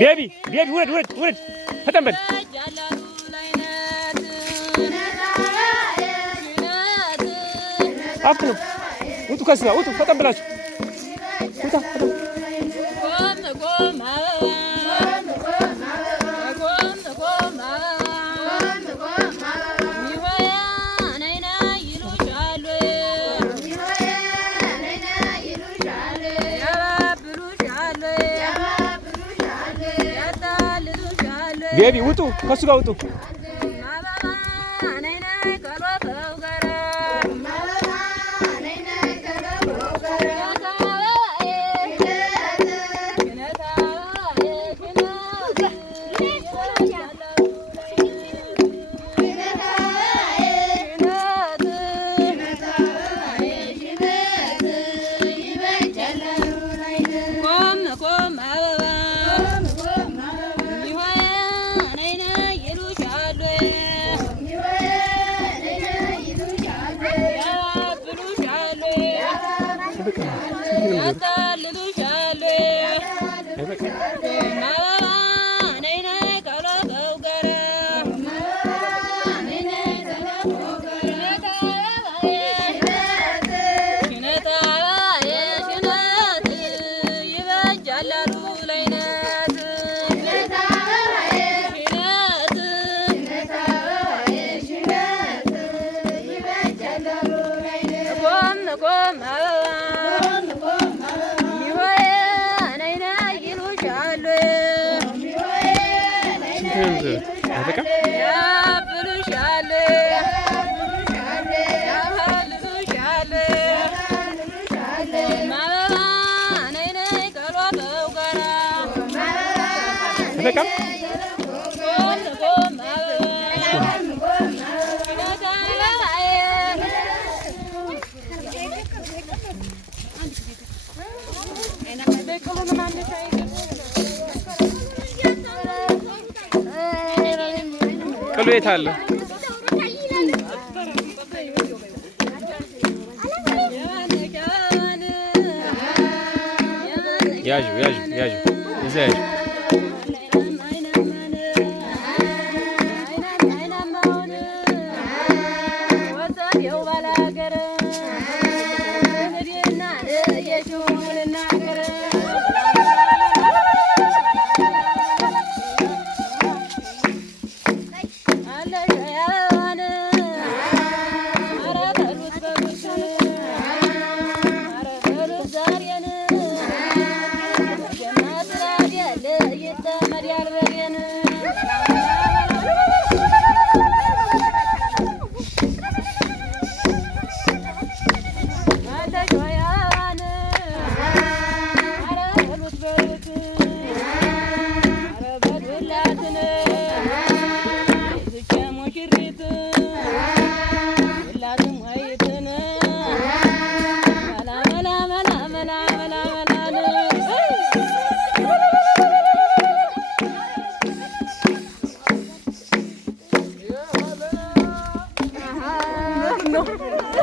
ቤቢ ውረድ ፈጠን በል አፍ ነው ውጡ ከስጋ ውጡ ፈጠን ብላችሁ ውጣ ቤቢ ውጡ ከሱ ጋር ውጡ ቅሉ የት አለ? ያዡ እዛ ያዡ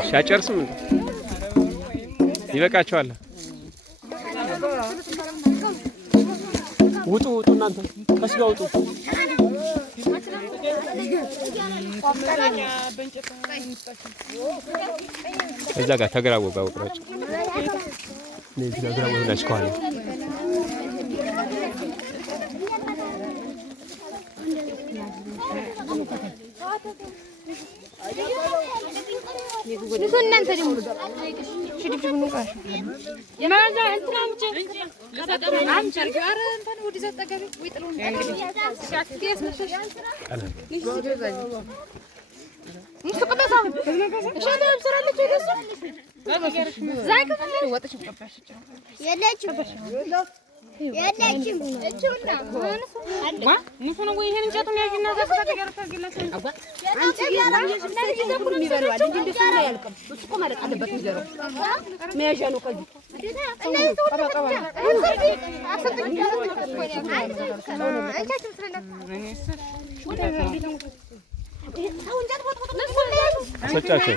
ሻጨርስም እንዴ ይበቃቸዋል። ውጡ እናንተ ከስጋ ውጡ። እዛ ጋር ተግራው ጋር ወቅራጭ ነዚህ ጋር ተግራው ወላሽ ከሆነ እናንተ ደግሞ ሽድብ ነው ጋር ማዛ እንትናምጭ አምጭ ጋር እንትን ወዲ ዘጠገብ ወይ ጥሉ ሻክቲስ ነሽ ሙስቀበሳው ሻለም ሰራለች ወደሱ ዛይከ ወጥሽ ቆጣሽ የለችም እቹና ማ ሙሱ ነው ወይ ይሄን እንጨቱን ያዥና ዘፈታ ጋር ታግላችሁ አባ አንቺ ለዚህ ዘኩን የሚበላው እንጂ እንደሱ ነው ያልቀም እሱ እኮ ማለት አለበት የሚዘረው መያዣ ነው ቀዩ ሰጫቸው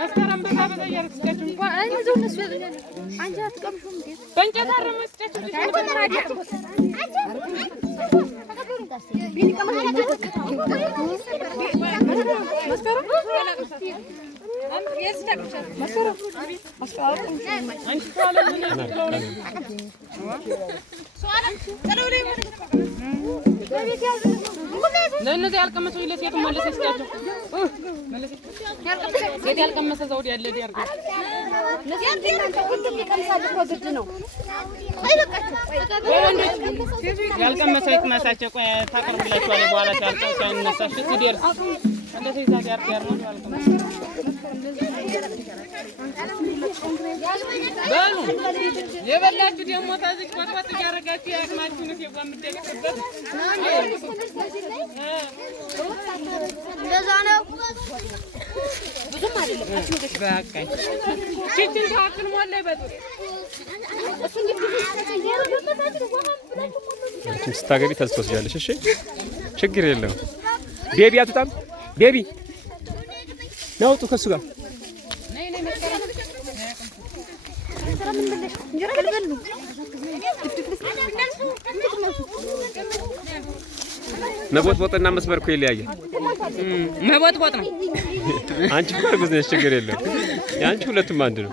መስከረም በዛ ያርክስከችሁ እንኳን አይነዘው እነሱ አንቺ አትቀምሹም እንዴ በእንጨት አረመስከችሁ ለእነዚህ ያልቀመሰው ለሴቱ መለሰ እስኪያቸው መለሰ ሴት ያልቀመሰ ዘውድ ያለ ዲያርጋ ያልቀመሰ ይቅመሳቸው ቆይ ታቀርብላችኋል በኋላ ታልቀው ሳይነሳሽ ሲደርስ እንደዚህ ዛሬ ያርጋር ነው ያልቀመሰ ባሉ የበላችሁ ደግሞ ታዚህ ቆጥቆጥ ያረጋችሁ ያቅማችሁን ሲጓምደልበት እንደዛ ነው ብዙም አይደለም በቃ ቺቺን ታክል ሞላ ይበጡት አንቺም ስታገቢ ተስወስጃለሽ እሺ ችግር የለውም ቤቢ አትጣም ቤቢ ናውጡ ከሱ ጋር መቦጥቦጥና መስመር እኮ ይለያያል። መቦጥቦጥ ነው። አንቺ እኮ እርጉዝ ነሽ ችግር የለውም። ያንቺ ሁለቱም አንድ ነው።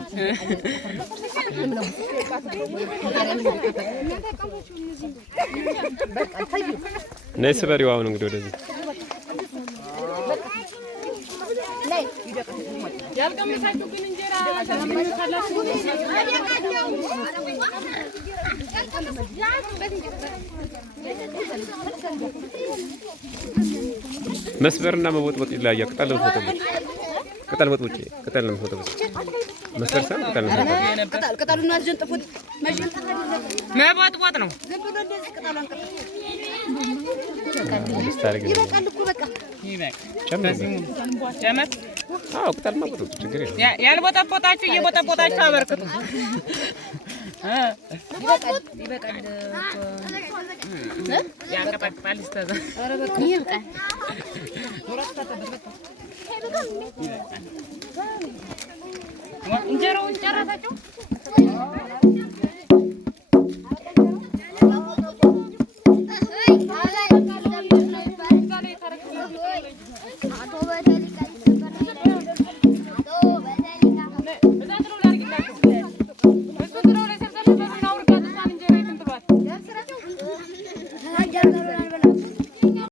ነይ ስበሪው አሁን እንግዲህ ወደዚህ ያልቀመሳችሁ ግን እንጀራ ታስቀምጣላችሁ መስበርና መቦጥቦጥ ይለያያል። ቅጠል መቦጥቦጥ ቅጠል መቦጥቦጥ ቅጠል መቦጥቦጥ መስበር ሳይሆን ቅጠል መቦጥቦጥ ቅጠል ቅጠሉን አስጀንጥፉት መጀንጠፍ መቦጥቦጥ ነው። ዝም ብሎ እንደዚህ ቅጠሉን ይበቃል እኮ በቃ ጨመር አዎ ቅጠል መቦጥቦጥ ችግር የለም። ያልቦጠቦጣችሁ እየቦጠቦጣችሁ አበርክቱ። ይበቃል ያንቀጣቅጣል ይስተዛ ኧረ በቃ ይበቃል እንጀራውን ጨረሳችሁ